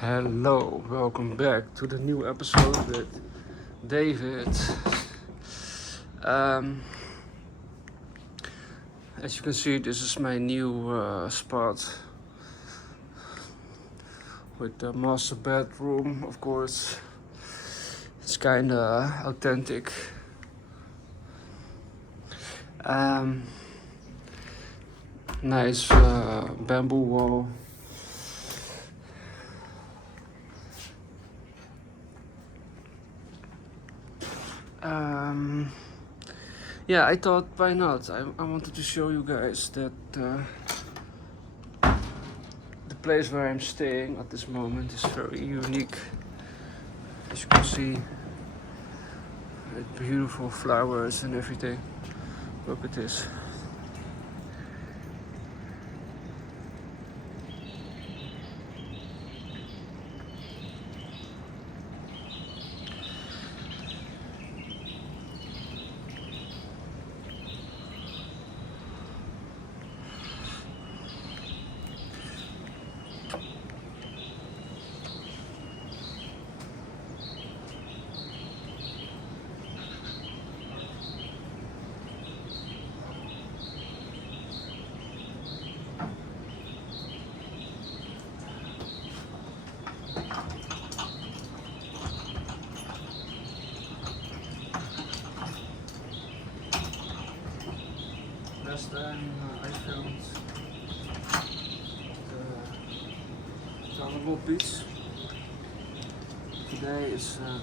Hello, welcome back to the new episode with David. As you can see, this is my new spot with the master bedroom, of course. It's kinda authentic. Nice bamboo wall. Yeah, I thought why not? I wanted to show you guys that the place where I'm staying at this moment is very unique. As you can see, with beautiful flowers and everything. Look at this. Last time I filmed the Balian Beach. Today is a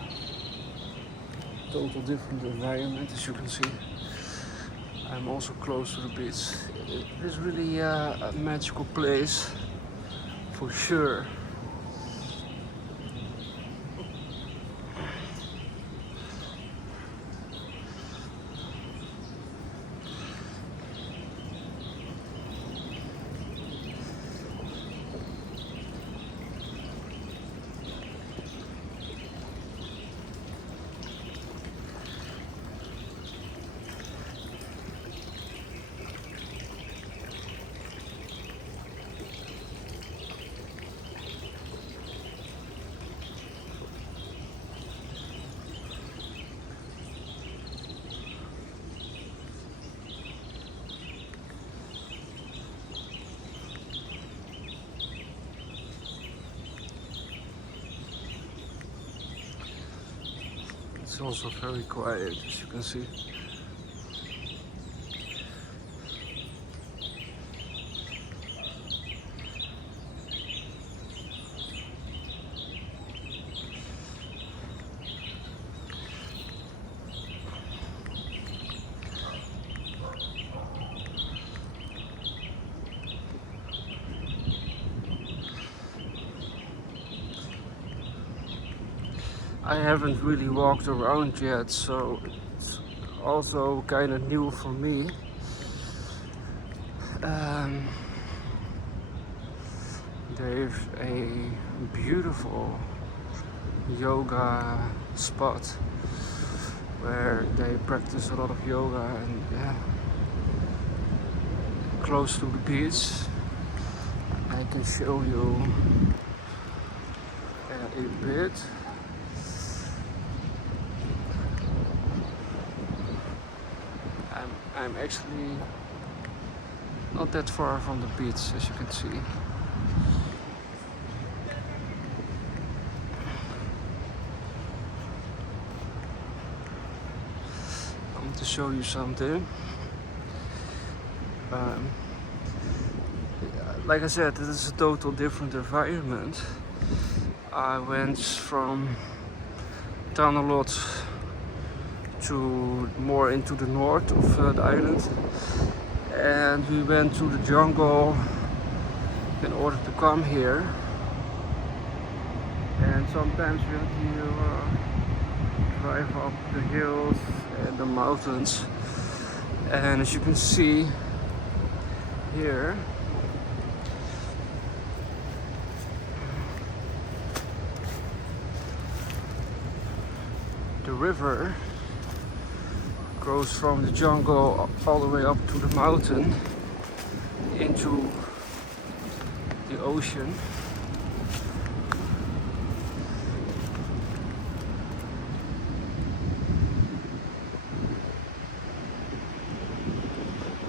total different environment, as you can see. I'm also close to the beach. It is really a magical place, for sure. It's also very quiet, as you can see. I haven't really walked around yet, so it's also kind of new for me. There's a beautiful yoga spot where they practice a lot of yoga, and yeah, close to the beach. I can show you a bit. I'm actually not that far from the beach, as you can see. I want to show you something. Like I said, this is a total different environment. I went from Tanalot to more into the north of the island, and we went to the jungle in order to come here. And sometimes we have to drive up the hills and the mountains, and as you can see here, the river goes from the jungle all the way up to the mountain. to the ocean.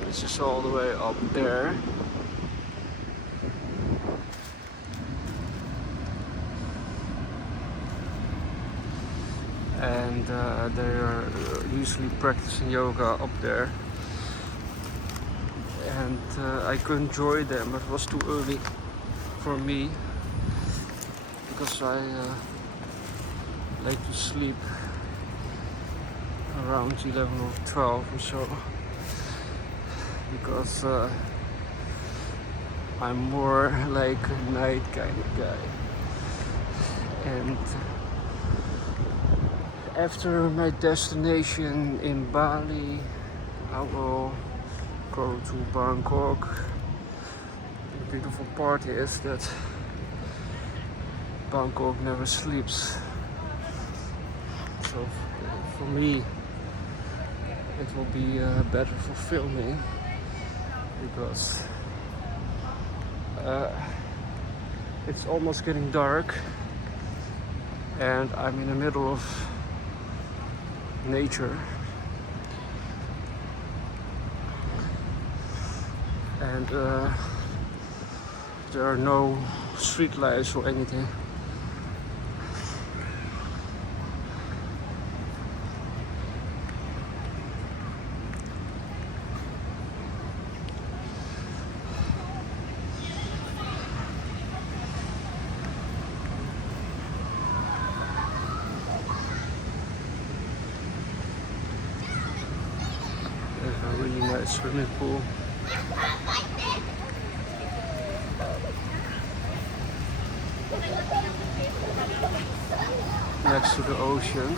It's just all the way up there. And they are usually practicing yoga up there. And I couldn't join them, it was too early for me because I like to sleep around 11 or 12 or so, because I'm more like a night kind of guy. And after my destination in Bali, I will go to Bangkok. The beautiful part is that Bangkok never sleeps. So for me, it will be better for filming, because it's almost getting dark and I'm in the middle of nature. And there are no street lights or anything. There's a really nice swimming pool. Next to the ocean.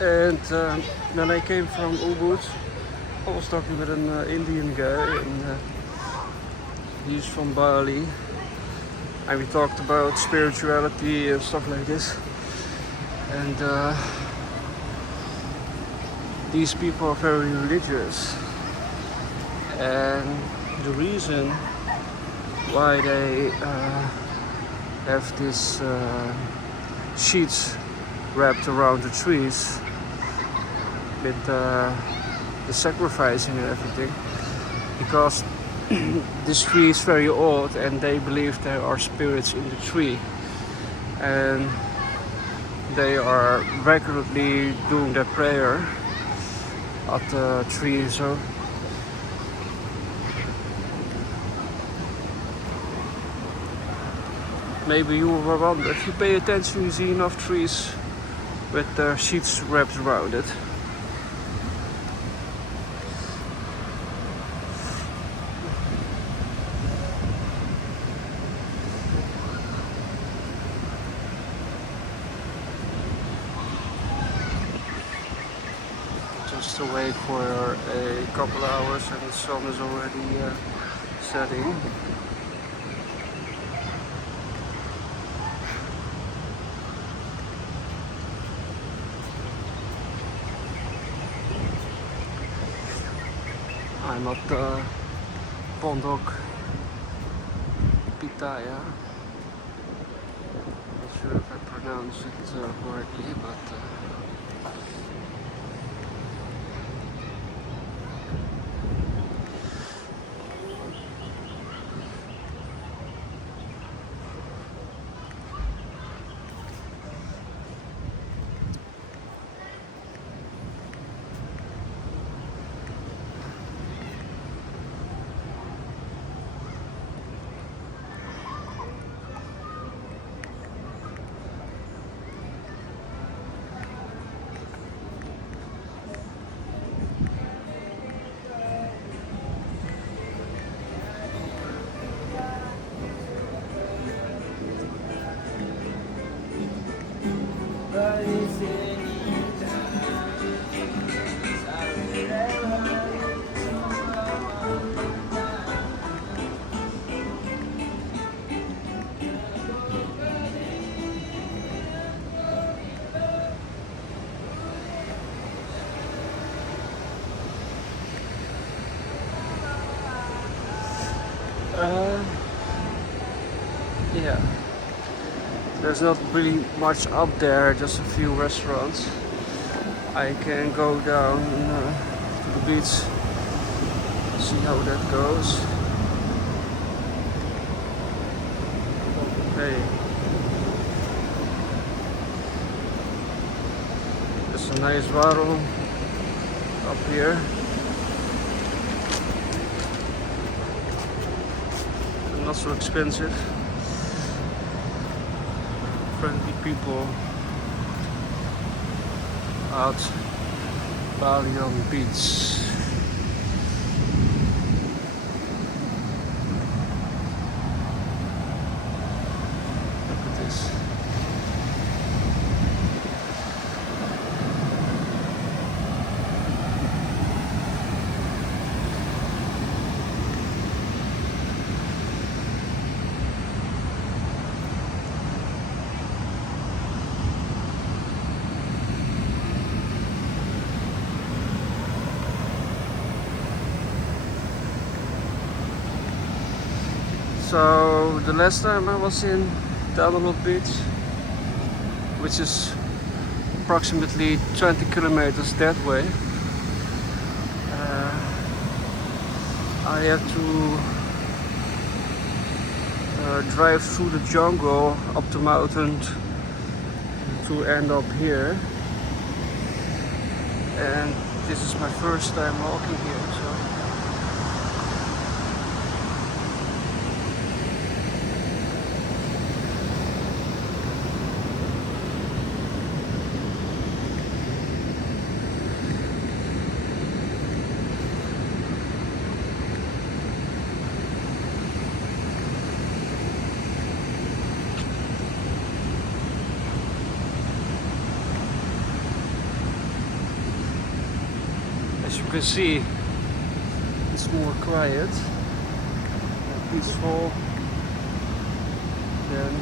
And when I came from Ubud, I was talking with an Indian guy, and he's from Bali. And we talked about spirituality and stuff like this. And these people are very religious. And the reason why they have this sheets wrapped around the trees with the sacrificing and everything, because this tree is very old and they believe there are spirits in the tree, and they are regularly doing their prayer at the tree. So maybe you will wonder, if you pay attention, you see enough trees with their sheets wrapped around it. Just to wait for a couple hours and the sun is already setting. I'm at Pondok, Pitaya. Not sure if I pronounce it correctly, but Uh, yeah, there's not really much up there, just a few restaurants. I can go down to the beach, see how that goes. Okay. There's a nice warung up here. Not so expensive. Friendly people at Balian Beach. Look at this. So the last time I was in Balian Beach, which is approximately 20 kilometers that way, I had to drive through the jungle up the mountain to end up here. And this is my first time walking here, so as you can see, it's more quiet, more peaceful than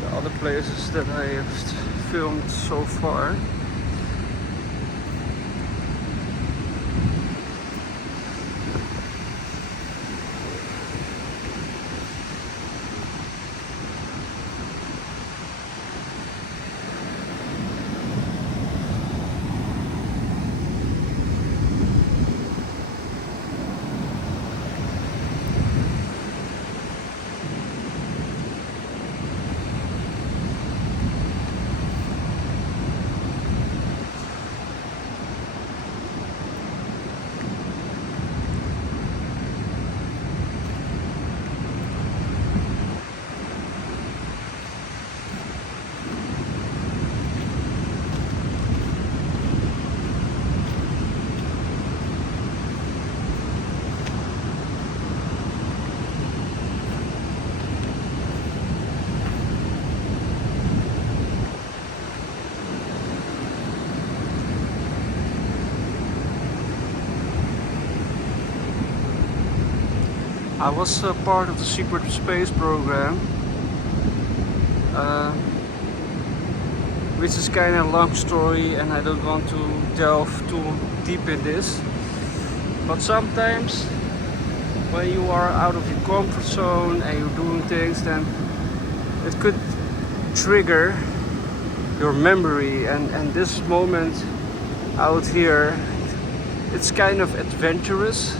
the other places that I have filmed so far. I was part of the secret space program, which is kind of a long story and I don't want to delve too deep in this. But sometimes when you are out of your comfort zone and you're doing things, then it could trigger your memory, and this moment out here, it's kind of adventurous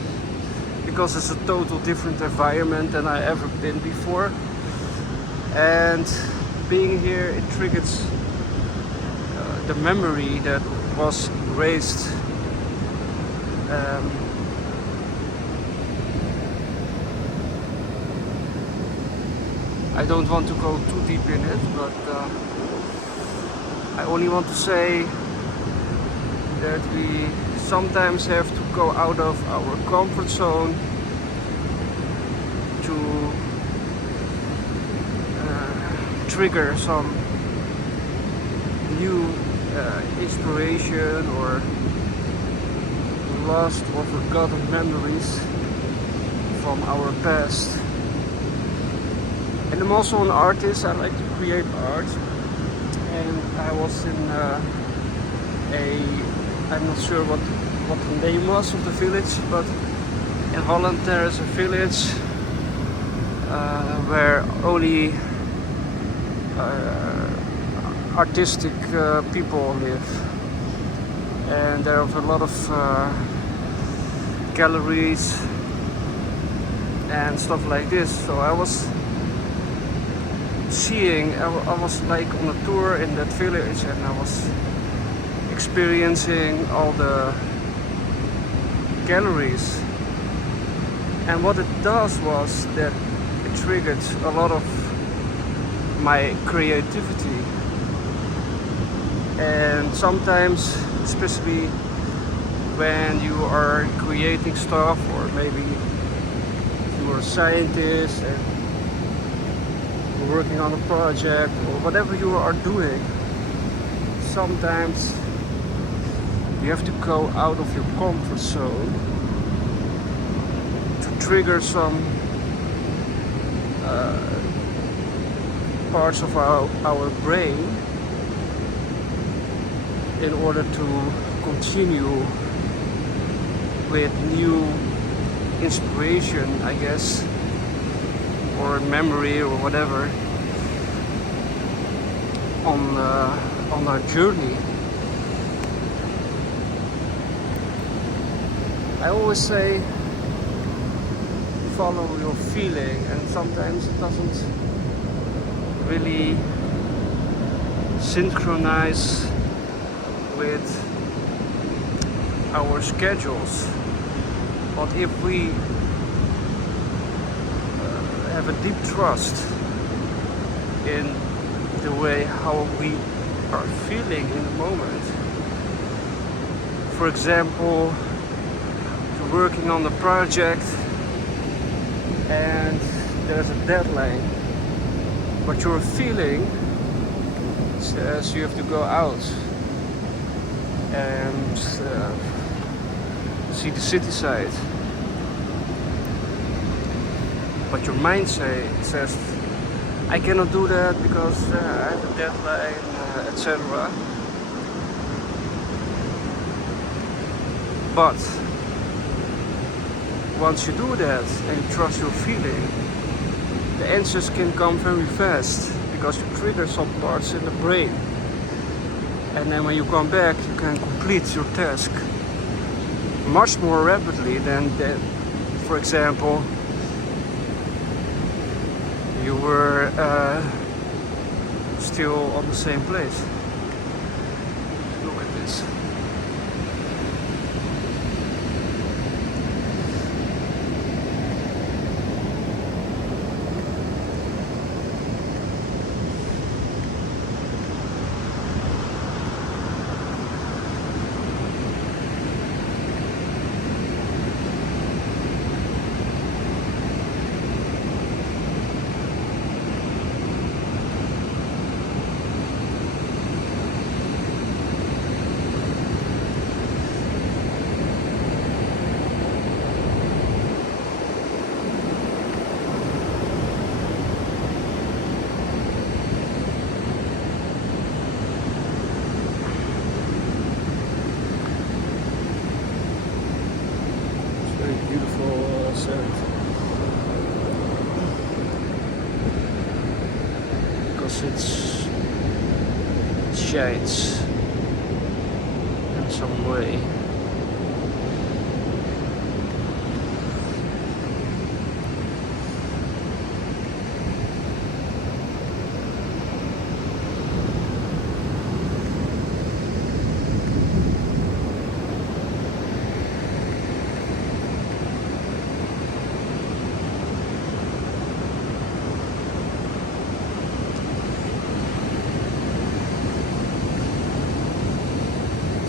because it's a total different environment than I ever been before, and being here, it triggers the memory that was raised I don't want to go too deep in it, but I only want to say that we sometimes have to go out of our comfort zone to trigger some new inspiration or lost or forgotten memories from our past. And I'm also an artist. I like to create art, and I was in I'm not sure what the name was of the village, but In Holland there is a village where only artistic people live, and there are a lot of galleries and stuff like this. So I was I was like on a tour in that village, and I was experiencing all the galleries. And what it does was that it triggered a lot of my creativity. And sometimes, especially when you are creating stuff, or maybe you are a scientist and you're working on a project, or whatever you are doing, sometimes you have to go out of your comfort zone to trigger some parts of our brain in order to continue with new inspiration, I guess, or memory or whatever on our journey. I always say follow your feeling, and sometimes it doesn't really synchronize with our schedules. But if we have a deep trust in the way how we are feeling in the moment, for example, you're working on the project and there's a deadline, but your feeling says you have to go out and see the city side, but your mind says I cannot do that because I have a deadline, etc. But once you do that and you trust your feeling, the answers can come very fast because you trigger some parts in the brain. And then when you come back, you can complete your task much more rapidly than, for example, you were still on the same place. Look at this. Because it shines in some way.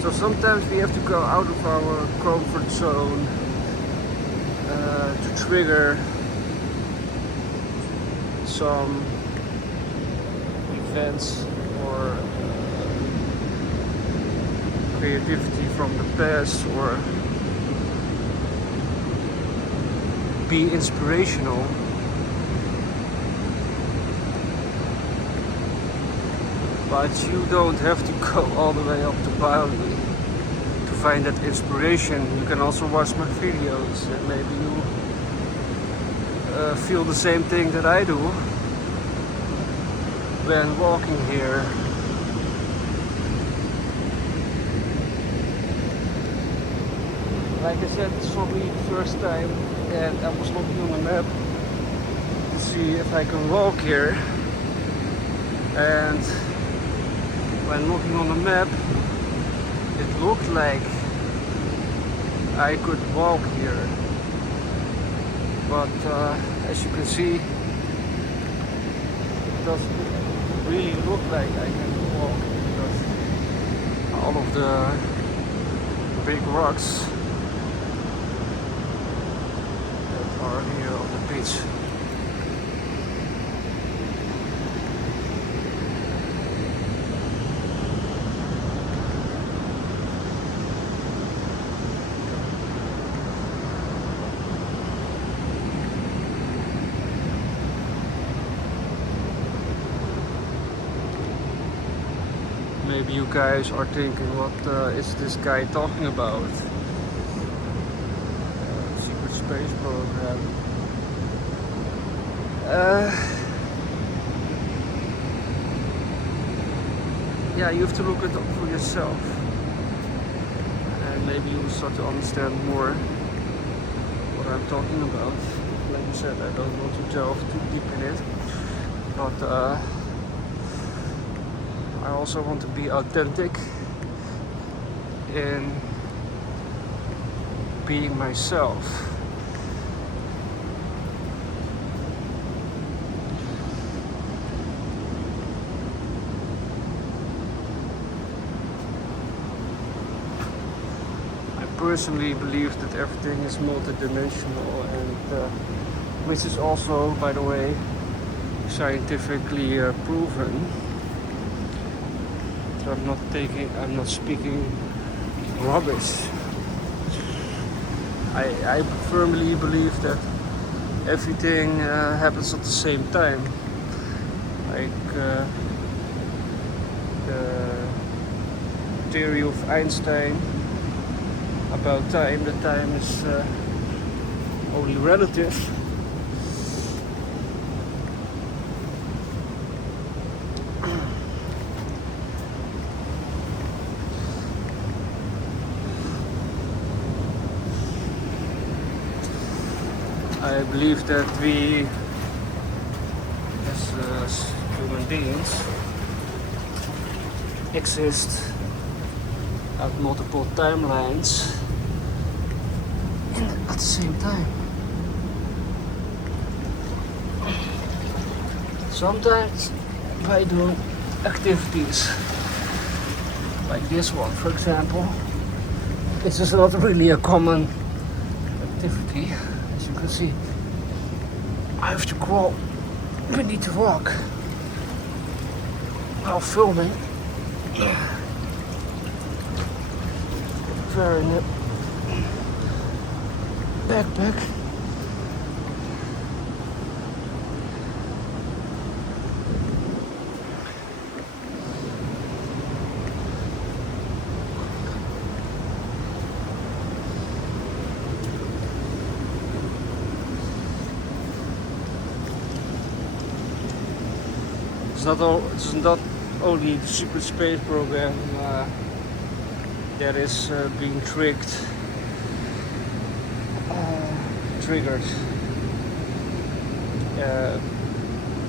So sometimes we have to go out of our comfort zone to trigger some events or creativity from the past, or be inspirational. But you don't have to go all the way up to Bali to find that inspiration, you can also watch my videos and maybe you feel the same thing that I do when walking here. Like I said, it's for me the first time, and I was looking on the map to see if I can walk here. And when looking on the map, it looked like I could walk here. But as you can see, it doesn't really look like I can walk because all of the big rocks are here on the beach. Maybe you guys are thinking, what is this guy talking about? Secret space program. Yeah, you have to look it up for yourself, and maybe you will start to understand more what I'm talking about. Like I said, I don't want to delve too deep in it, but I also want to be authentic in being myself. I personally believe that everything is multidimensional, and which is also, by the way, scientifically proven. So I'm not speaking rubbish. I firmly believe that everything happens at the same time. Like the theory of Einstein about time, that time is only relative. I believe that we, as human beings, exist at multiple timelines at the same time. Sometimes by doing activities like this one, for example. This is not really a common activity. As you can see, I have to crawl beneath the rock while filming. Very backpack. It's not only the secret space program that is being triggered.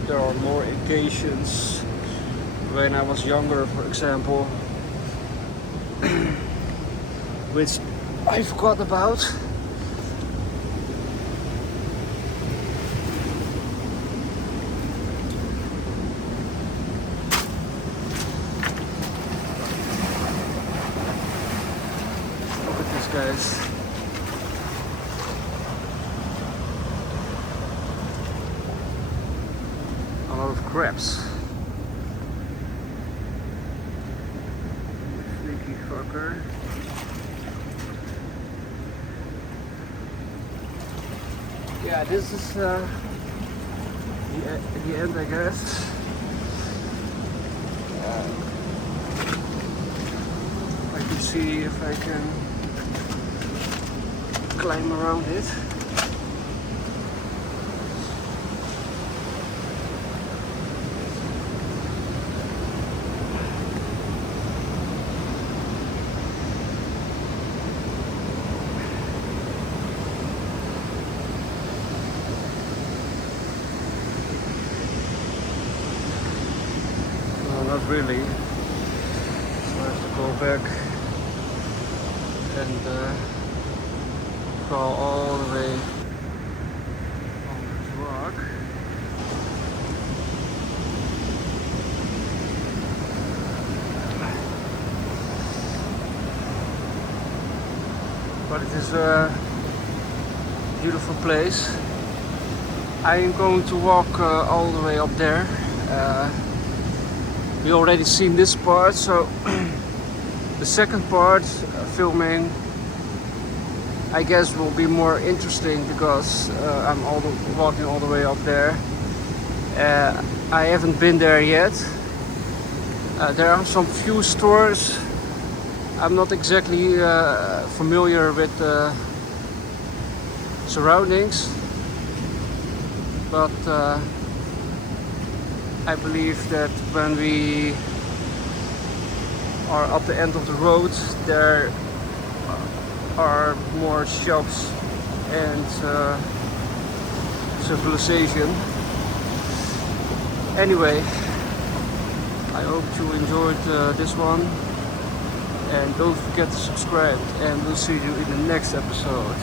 There are more occasions when I was younger, for example, which I forgot about. Guys, a lot of crabs. Sneaky fucker. Yeah, this is the end, I guess. I Let's see if I can climb around it. Not really, so I have to go back and crawl all the way on this rock. But it is a beautiful place. I am going to walk all the way up there. We already seen this part, so the second part, filming, I guess will be more interesting because I'm walking all the way up there. I haven't been there yet. There are some few stores. I'm not exactly familiar with the surroundings, but I believe that when we are at the end of the road, there are more shops and civilization. Anyway, I hope you enjoyed this one, and don't forget to subscribe, and we'll see you in the next episode.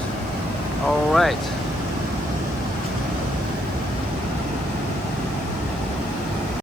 Alright.